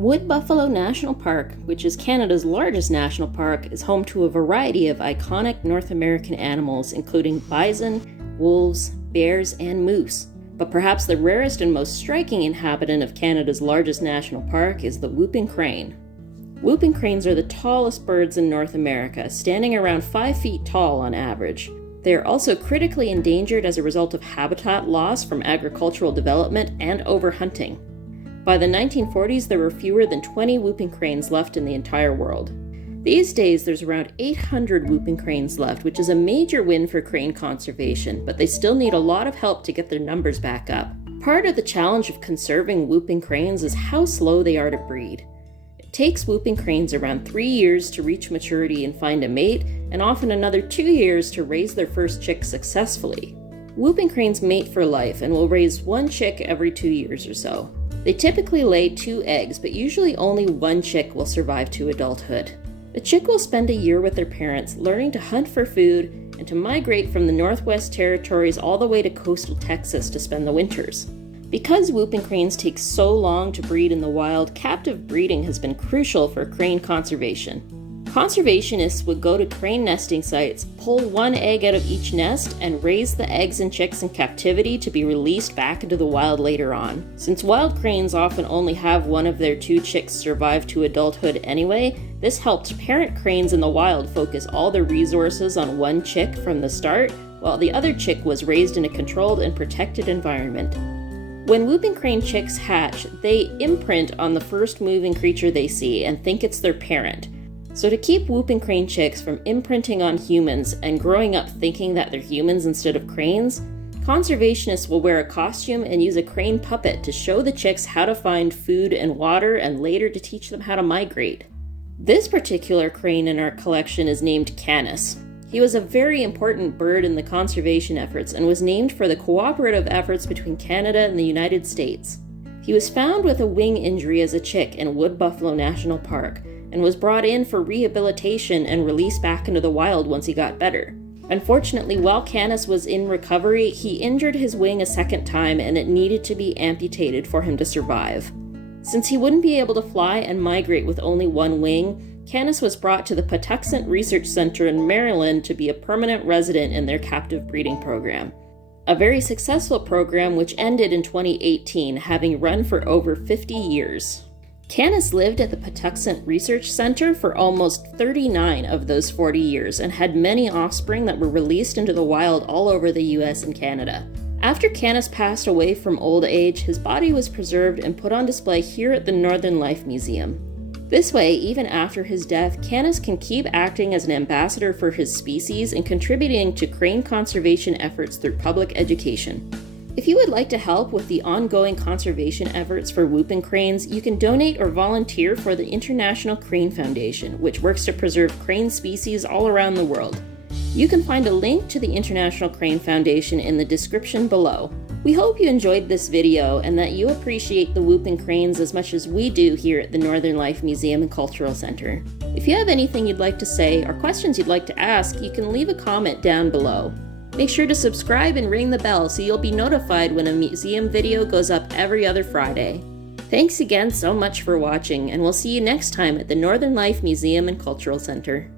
Wood Buffalo National Park, which is Canada's largest national park, is home to a variety of iconic North American animals, including bison, wolves, bears, and moose. But perhaps the rarest and most striking inhabitant of Canada's largest national park is the whooping crane. Whooping cranes are the tallest birds in North America, standing around 5 feet tall on average. They are also critically endangered as a result of habitat loss from agricultural development and overhunting. By the 1940s, there were fewer than 20 whooping cranes left in the entire world. These days, there's around 800 whooping cranes left, which is a major win for crane conservation, but they still need a lot of help to get their numbers back up. Part of the challenge of conserving whooping cranes is how slow they are to breed. It takes whooping cranes around 3 years to reach maturity and find a mate, and often another 2 years to raise their first chick successfully. Whooping cranes mate for life and will raise one chick every 2 years or so. They typically lay 2 eggs, but usually only one chick will survive to adulthood. The chick will spend a year with their parents, learning to hunt for food and to migrate from the Northwest Territories all the way to coastal Texas to spend the winters. Because whooping cranes take so long to breed in the wild, captive breeding has been crucial for crane conservation. Conservationists would go to crane nesting sites, pull one egg out of each nest, and raise the eggs and chicks in captivity to be released back into the wild later on. Since wild cranes often only have one of their 2 chicks survive to adulthood anyway, this helped parent cranes in the wild focus all their resources on one chick from the start, while the other chick was raised in a controlled and protected environment. When whooping crane chicks hatch, they imprint on the first moving creature they see and think it's their parent. So to keep whooping crane chicks from imprinting on humans and growing up thinking that they're humans instead of cranes, conservationists will wear a costume and use a crane puppet to show the chicks how to find food and water and later to teach them how to migrate. This particular crane in our collection is named Canus. He was a very important bird in the conservation efforts and was named for the cooperative efforts between Canada and the United States. He was found with a wing injury as a chick in Wood Buffalo National Park, and was brought in for rehabilitation and released back into the wild once he got better. Unfortunately, while Canus was in recovery, he injured his wing a second time and it needed to be amputated for him to survive. Since he wouldn't be able to fly and migrate with only one wing, Canus was brought to the Patuxent Research Center in Maryland to be a permanent resident in their captive breeding program. A very successful program which ended in 2018, having run for over 50 years. Canus lived at the Patuxent Research Center for almost 39 of those 40 years and had many offspring that were released into the wild all over the US and Canada. After Canus passed away from old age, his body was preserved and put on display here at the Northern Life Museum. This way, even after his death, Canus can keep acting as an ambassador for his species and contributing to crane conservation efforts through public education. If you would like to help with the ongoing conservation efforts for whooping cranes, you can donate or volunteer for the International Crane Foundation, which works to preserve crane species all around the world. You can find a link to the International Crane Foundation in the description below. We hope you enjoyed this video and that you appreciate the whooping cranes as much as we do here at the Northern Life Museum and Cultural Center. If you have anything you'd like to say or questions you'd like to ask, you can leave a comment down below. Make sure to subscribe and ring the bell so you'll be notified when a museum video goes up every other Friday. Thanks again so much for watching, and we'll see you next time at the Northern Life Museum and Cultural Center.